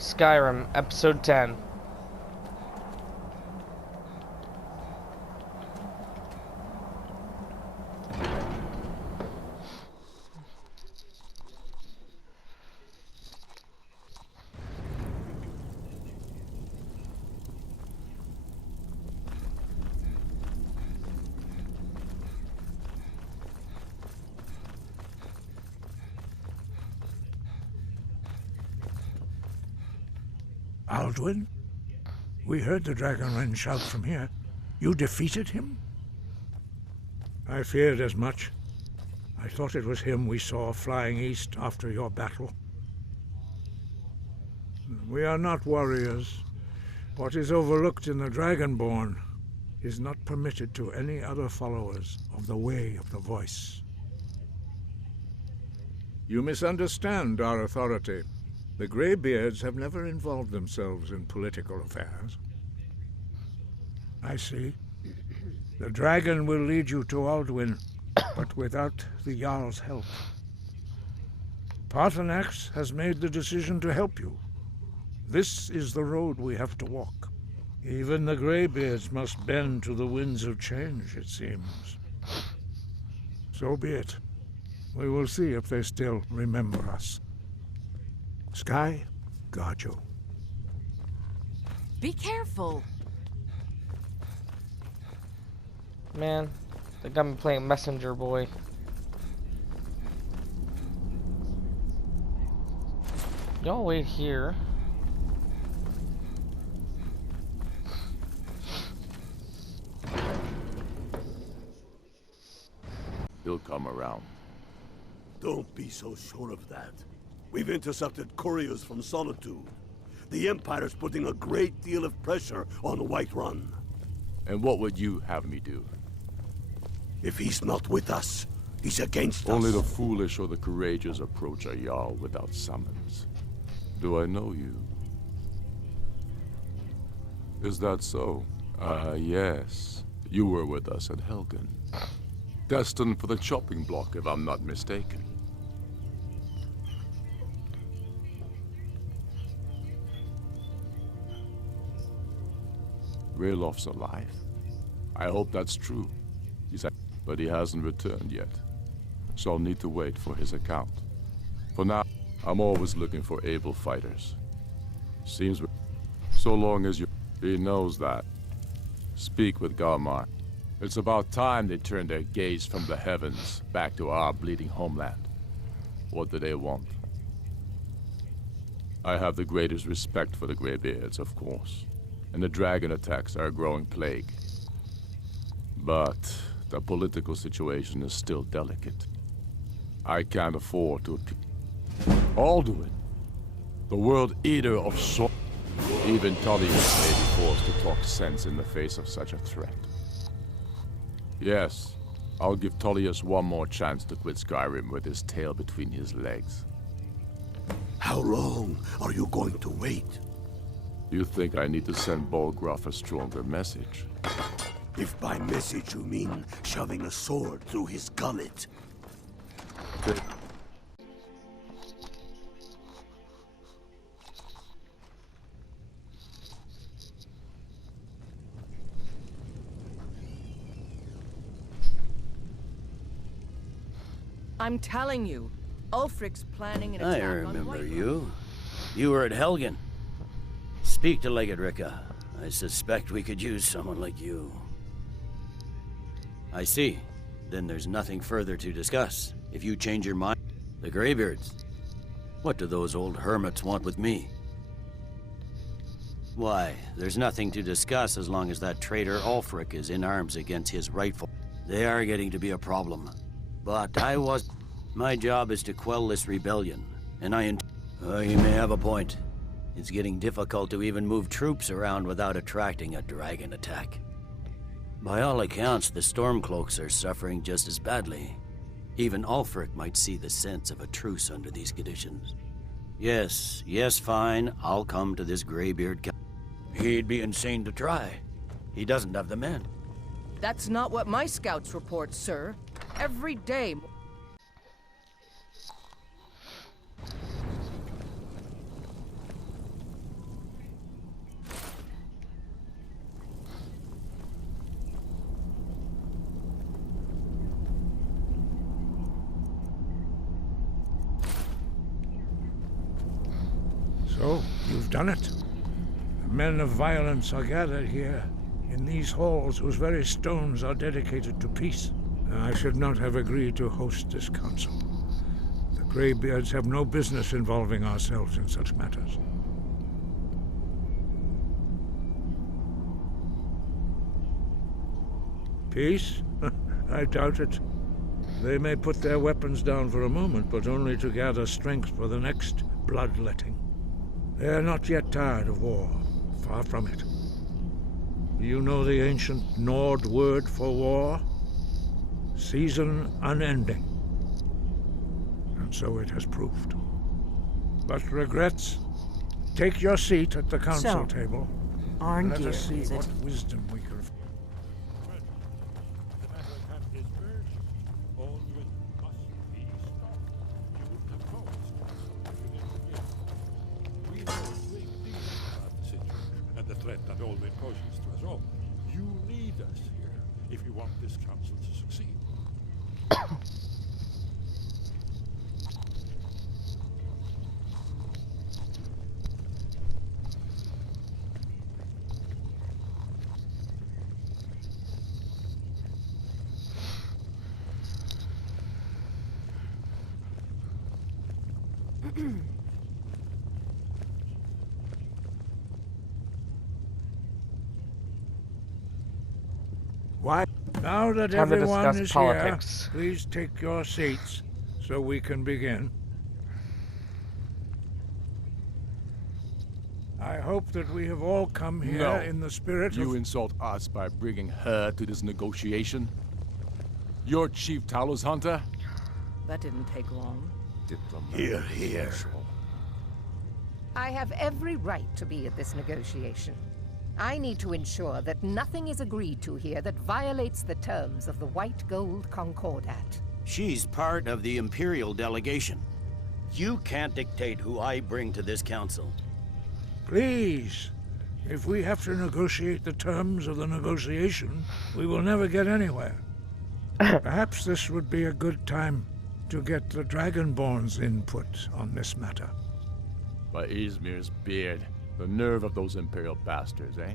Skyrim, Episode 10. Alduin? We heard the Dragonren shout from here. You defeated him? I feared as much. I thought it was him we saw flying east after your battle. We are not warriors. What is overlooked in the Dragonborn is not permitted to any other followers of the Way of the Voice. You misunderstand our authority. The Greybeards have never involved themselves in political affairs. I see. The dragon will lead you to Alduin, but without the Jarl's help. Paarthurnax has made the decision to help you. This is the road we have to walk. Even the Greybeards must bend to the winds of change, it seems. So be it. We will see if they still remember us. Sky, guard you. Be careful. Man, they got me playing Messenger Boy. Y'all wait here. He'll come around. Don't be so sure of that. We've intercepted couriers from Solitude. The Empire's putting a great deal of pressure on Whiterun. And what would you have me do? If he's not with us, he's against us. Only the foolish or the courageous approach a Jarl without summons. Do I know you? Is that so? Yes. You were with us at Helgen. Destined for the chopping block, if I'm not mistaken. Raylof's alive. I hope that's true. But he hasn't returned yet. So I'll need to wait for his account. For now, I'm always looking for able fighters. Seems so long as you... He knows that. Speak with Galmar. It's about time they turned their gaze from the heavens back to our bleeding homeland. What do they want? I have the greatest respect for the Greybeards, of course. And the dragon attacks are a growing plague. But the political situation is still delicate. I can't afford to... Alduin, the world eater of soul. Even Tullius may be forced to talk sense in the face of such a threat. Yes, I'll give Tullius one more chance to quit Skyrim with his tail between his legs. How long are you going to wait? You think I need to send Bolgraf a stronger message? If by message you mean shoving a sword through his gullet. I'm telling you, Ulfric's planning an attack I on remember Whiterun. you. You were at Helgen. Speak to Legate Ricka. I suspect we could use someone like you. I see. Then there's nothing further to discuss. If you change your mind... The Greybeards. What do those old hermits want with me? Why, there's nothing to discuss as long as that traitor Ulfric is in arms against his rightful... They are getting to be a problem. But my job is to quell this rebellion, and you may have a point. It's getting difficult to even move troops around without attracting a dragon attack. By all accounts, the Stormcloaks are suffering just as badly. Even Ulfric might see the sense of a truce under these conditions. Yes, fine, I'll come to this Greybeard He'd be insane to try. He doesn't have the men. That's not what my scouts report, sir. Every day... So, you've done it. The men of violence are gathered here, in these halls whose very stones are dedicated to peace. I should not have agreed to host this council. The Greybeards have no business involving ourselves in such matters. Peace? I doubt it. They may put their weapons down for a moment, but only to gather strength for the next bloodletting. They are not yet tired of war. Far from it. Do you know the ancient Nord word for war? Season unending. And so it has proved. But regrets? Take your seat at the council table. Let us see what wisdom we can... that Olwyn poses to us all. You need us here if you want this council to succeed. Why? Now that Time to everyone discuss is politics. here, please take your seats so we can begin. I hope that we have all come here No. in the spirit You of... insult us by bringing her to this negotiation? You're Chief Talos Hunter? That didn't take long. Here, here. I have every right to be at this negotiation. I need to ensure that nothing is agreed to here that violates the terms of the White Gold Concordat. She's part of the Imperial delegation. You can't dictate who I bring to this council. Please, if we have to negotiate the terms of the negotiation, we will never get anywhere. Perhaps this would be a good time to get the Dragonborn's input on this matter. By Izmir's beard, the nerve of those Imperial bastards, eh?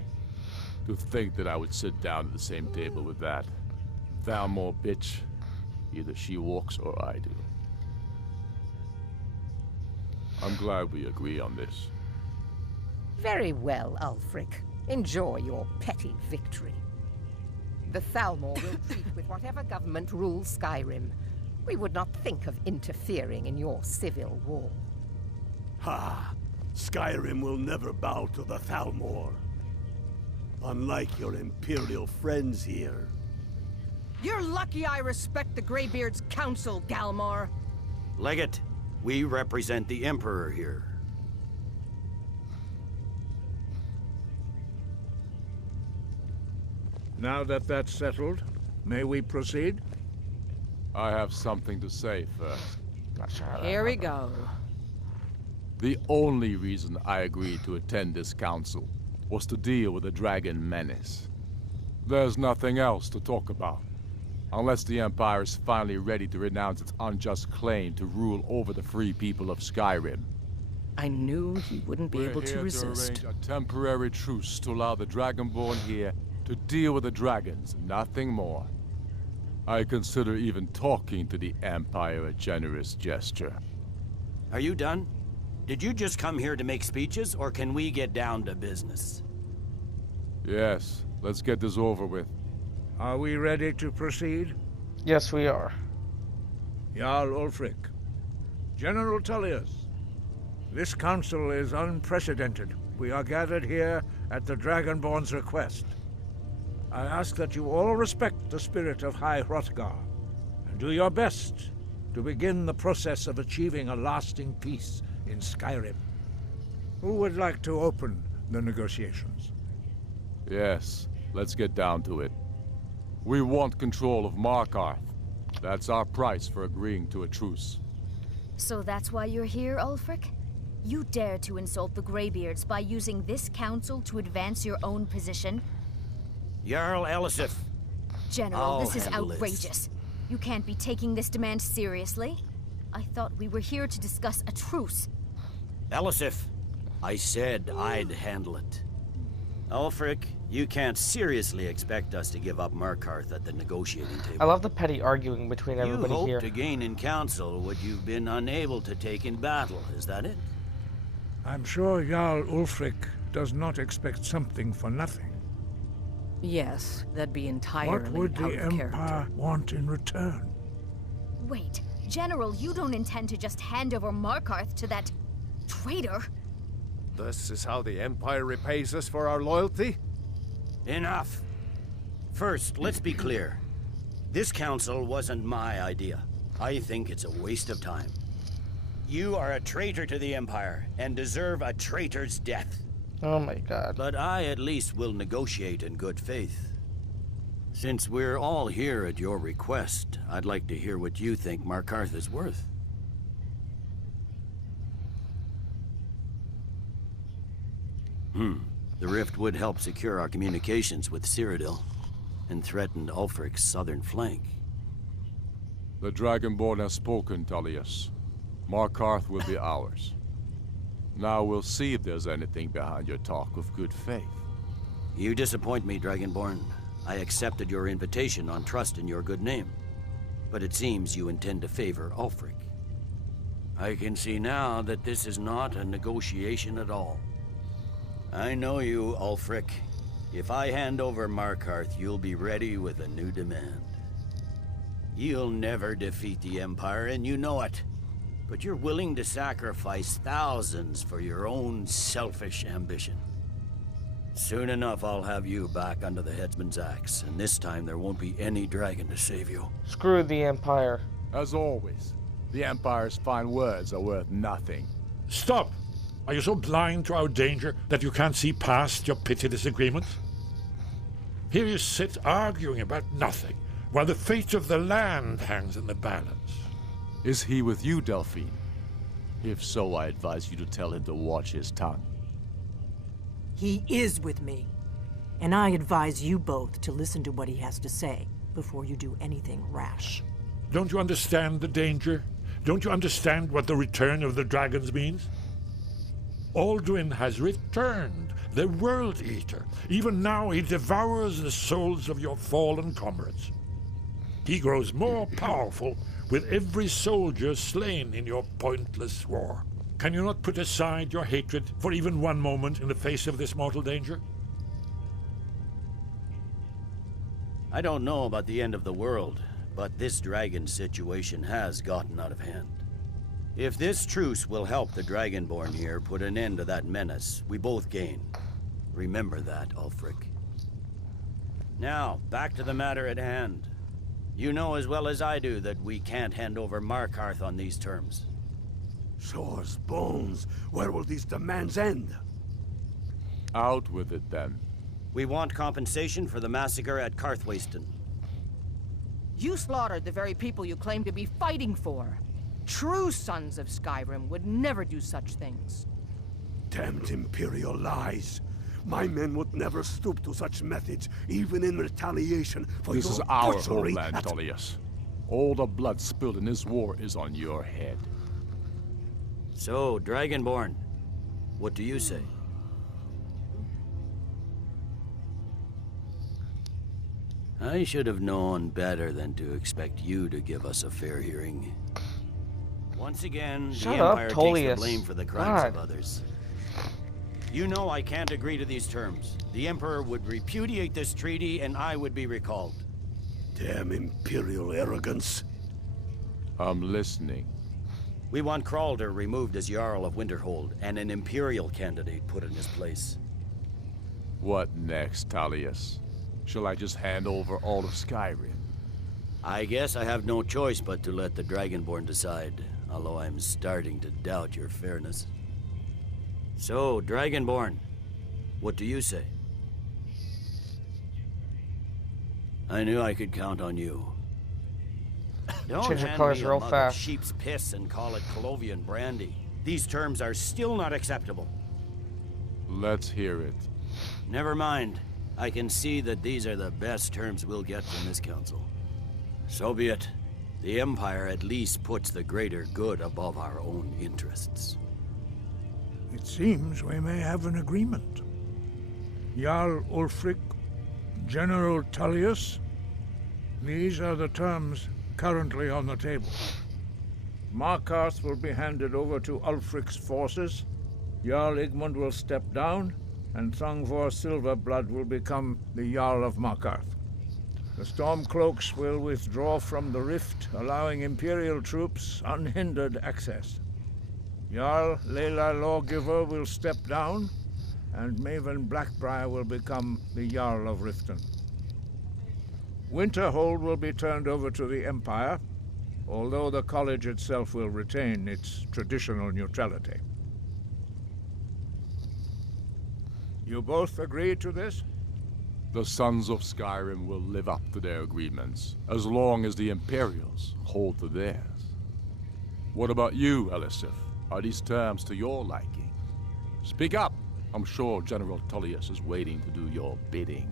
To think that I would sit down at the same table with that Thalmor bitch. Either she walks or I do. I'm glad we agree on this. Very well, Ulfric. Enjoy your petty victory. The Thalmor will treat with whatever government rules Skyrim. We would not think of interfering in your civil war. Ha! Skyrim will never bow to the Thalmor. Unlike your Imperial friends here. You're lucky I respect the Greybeard's council, Galmar. Legate, we represent the Emperor here. Now that that's settled, may we proceed? I have something to say first. Not sure how that Here we happened. go. The only reason I agreed to attend this council was to deal with the dragon menace. There's nothing else to talk about. Unless the Empire is finally ready to renounce its unjust claim to rule over the free people of Skyrim. I knew he wouldn't be able to We're resist. here to arrange a temporary truce to allow the Dragonborn here to deal with the dragons, nothing more. I consider even talking to the Empire a generous gesture. Are you done? Did you just come here to make speeches, or can we get down to business? Yes, let's get this over with. Are we ready to proceed? Yes, we are. Jarl Ulfric. General Tullius. This council is unprecedented. We are gathered here at the Dragonborn's request. I ask that you all respect the spirit of High Hrothgar, and do your best to begin the process of achieving a lasting peace in Skyrim. Who would like to open the negotiations? Yes, let's get down to it. We want control of Markarth. That's our price for agreeing to a truce. So that's why you're here, Ulfric? You dare to insult the Greybeards by using this council to advance your own position? Jarl Elisif. General, I'll this is handle this. outrageous. You can't be taking this demand seriously. I thought we were here to discuss a truce. Elisif, I said I'd handle it. Ulfric, you can't seriously expect us to give up Markarth at the negotiating table. I love the petty arguing between everybody You hope here. to gain in council what you've been unable to take in battle, is that it? I'm sure Jarl Ulfric does not expect something for nothing. Yes, that'd be entirely What would out the of Empire character. want in return? Wait, General, you don't intend to just hand over Markarth to that traitor? This is how the Empire repays us for our loyalty? Enough. First, let's be clear. This council wasn't my idea. I think it's a waste of time. You are a traitor to the Empire and deserve a traitor's death. Oh my god. But I at least will negotiate in good faith. Since we're all here at your request, I'd like to hear what you think Markarth is worth. The rift would help secure our communications with Cyrodiil and threatened Ulfric's southern flank. The Dragonborn has spoken, Tullius. Markarth will be ours. Now we'll see if there's anything behind your talk of good faith. You disappoint me, Dragonborn. I accepted your invitation on trust in your good name. But it seems you intend to favor Ulfric. I can see now that this is not a negotiation at all. I know you, Ulfric. If I hand over Markarth, you'll be ready with a new demand. You'll never defeat the Empire, and you know it. But you're willing to sacrifice thousands for your own selfish ambition. Soon enough, I'll have you back under the headsman's axe, and this time there won't be any dragon to save you. Screw the Empire. As always, the Empire's fine words are worth nothing. Stop! Are you so blind to our danger that you can't see past your petty disagreements? Here you sit arguing about nothing, while the fate of the land hangs in the balance. Is he with you, Delphine? If so, I advise you to tell him to watch his tongue. He is with me. And I advise you both to listen to what he has to say before you do anything rash. Don't you understand the danger? Don't you understand what the return of the dragons means? Alduin has returned, the World Eater. Even now he devours the souls of your fallen comrades. He grows more powerful with every soldier slain in your pointless war. Can you not put aside your hatred for even one moment in the face of this mortal danger? I don't know about the end of the world, but this dragon situation has gotten out of hand. If this truce will help the Dragonborn here put an end to that menace, we both gain. Remember that, Ulfric. Now, back to the matter at hand. You know as well as I do that we can't hand over Markarth on these terms. Shore's bones. Where will these demands end? Out with it, then. We want compensation for the massacre at Karthwasten. You slaughtered the very people you claim to be fighting for. True sons of Skyrim would never do such things. Damned Imperial lies. My men would never stoop to such methods, even in retaliation for This your is our butchery homeland, Tullius. All the blood spilled in this war is on your head. So, Dragonborn, what do you say? I should have known better than to expect you to give us a fair hearing. Once again, Shut the up, Empire takes Tullius. the blame for the crimes God. of others. You know I can't agree to these terms. The Emperor would repudiate this treaty and I would be recalled. Damn Imperial arrogance. I'm listening. We want Kralder removed as Jarl of Winterhold and an Imperial candidate put in his place. What next, Tullius? Shall I just hand over all of Skyrim? I guess I have no choice but to let the Dragonborn decide, although I'm starting to doubt your fairness. So, Dragonborn, what do you say? I knew I could count on you. Don't Change your hand colors me a real mug fast. of sheep's piss and call it Colovian brandy. These terms are still not acceptable. Let's hear it. Never mind. I can see that these are the best terms we'll get from this council. So be it. The Empire at least puts the greater good above our own interests. It's seems we may have an agreement. Jarl Ulfric, General Tullius, these are the terms currently on the table. Markarth will be handed over to Ulfric's forces, Jarl Igmund will step down, and Thongvor Silverblood will become the Jarl of Markarth. The Stormcloaks will withdraw from the rift, allowing Imperial troops unhindered access. Jarl Leila Lawgiver will step down, and Maven Blackbriar will become the Jarl of Riften. Winterhold will be turned over to the Empire, although the college itself will retain its traditional neutrality. You both agree to this? The Sons of Skyrim will live up to their agreements, as long as the Imperials hold to theirs. What about you, Elisif? Are these terms to your liking? Speak up! I'm sure General Tullius is waiting to do your bidding.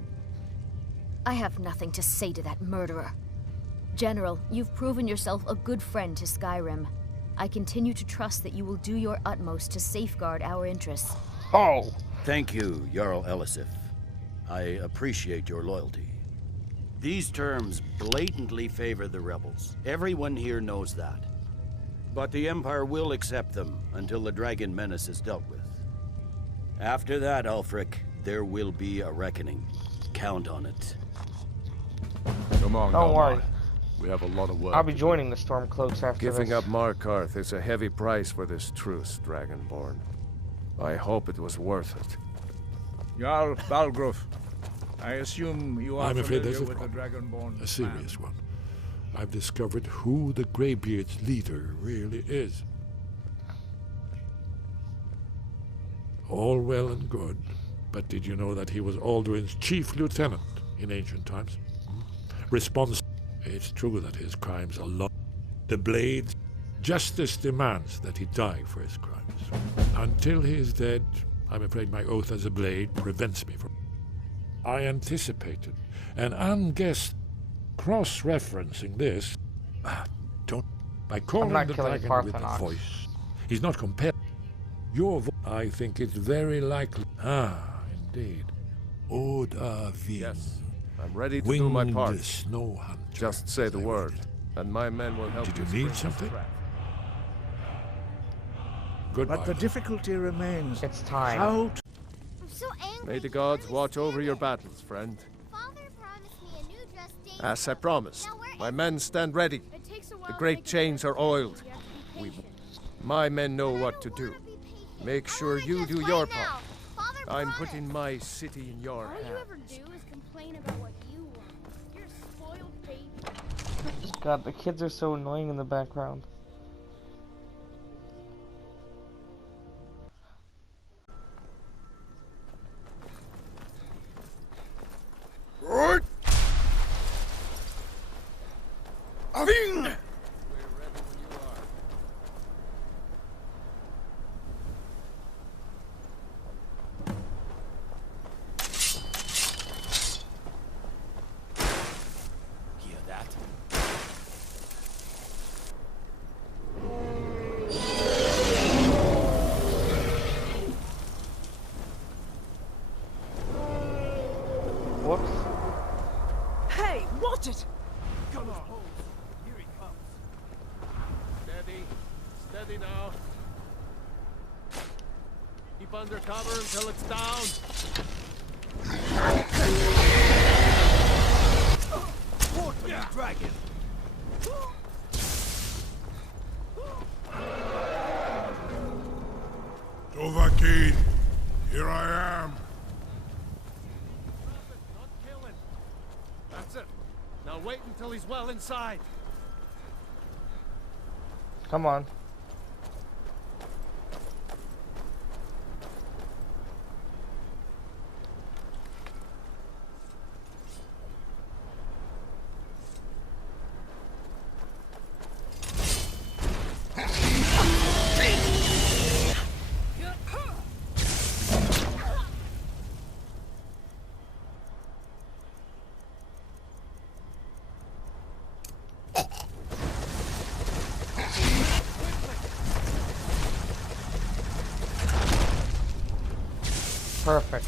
I have nothing to say to that murderer. General, you've proven yourself a good friend to Skyrim. I continue to trust that you will do your utmost to safeguard our interests. Oh! Thank you, Jarl Elisif. I appreciate your loyalty. These terms blatantly favor the rebels. Everyone here knows that. But the Empire will accept them until the Dragon Menace is dealt with. After that, Ulfric, there will be a reckoning. Count on it. Come on, Don't worry. We have a lot of work. I'll be joining the Stormcloaks after Giving this. up Markarth is a heavy price for this truce, Dragonborn. I hope it was worth it. Jarl Balgruf, I assume you are I'm afraid familiar there's a with the problem. Dragonborn A serious one. I've discovered who the Greybeard's leader really is. All well and good, but did you know that he was Alduin's chief lieutenant in ancient times? It's true that his crimes are long. The Blade, justice demands that he die for his crimes. Until he is dead, I'm afraid my oath as a Blade prevents me from... I anticipated an unguessed cross-referencing this. By calling the dragon with the voice. He's not compelled. Your voice, I think it's very likely. Indeed. Yes, I'm ready to do my part. Snow hunter. Just say the word, and my men will help. Did you need something? Goodbye. But the difficulty remains. It's time. How I'm so angry. May the gods watch over your battles, friend. Father promised me a new dress day. As I promised, my men stand ready. It takes a while The to great make a chains dress. are oiled. You have to be patient. My men know what to do. Make sure you do your part. Father I'm promised. putting my city in your All you ever hands. do is complain about what you want. You're a spoiled baby. God, the kids are so annoying in the background. Hear that? Whoops. Hey, watch it! Come on. Here he comes. Steady. Steady now. Keep under cover until it's down. Port for the dragon! Dovahkiin, here I am. Not killing. That's it. Now wait until he's well inside. Come on. Perfect.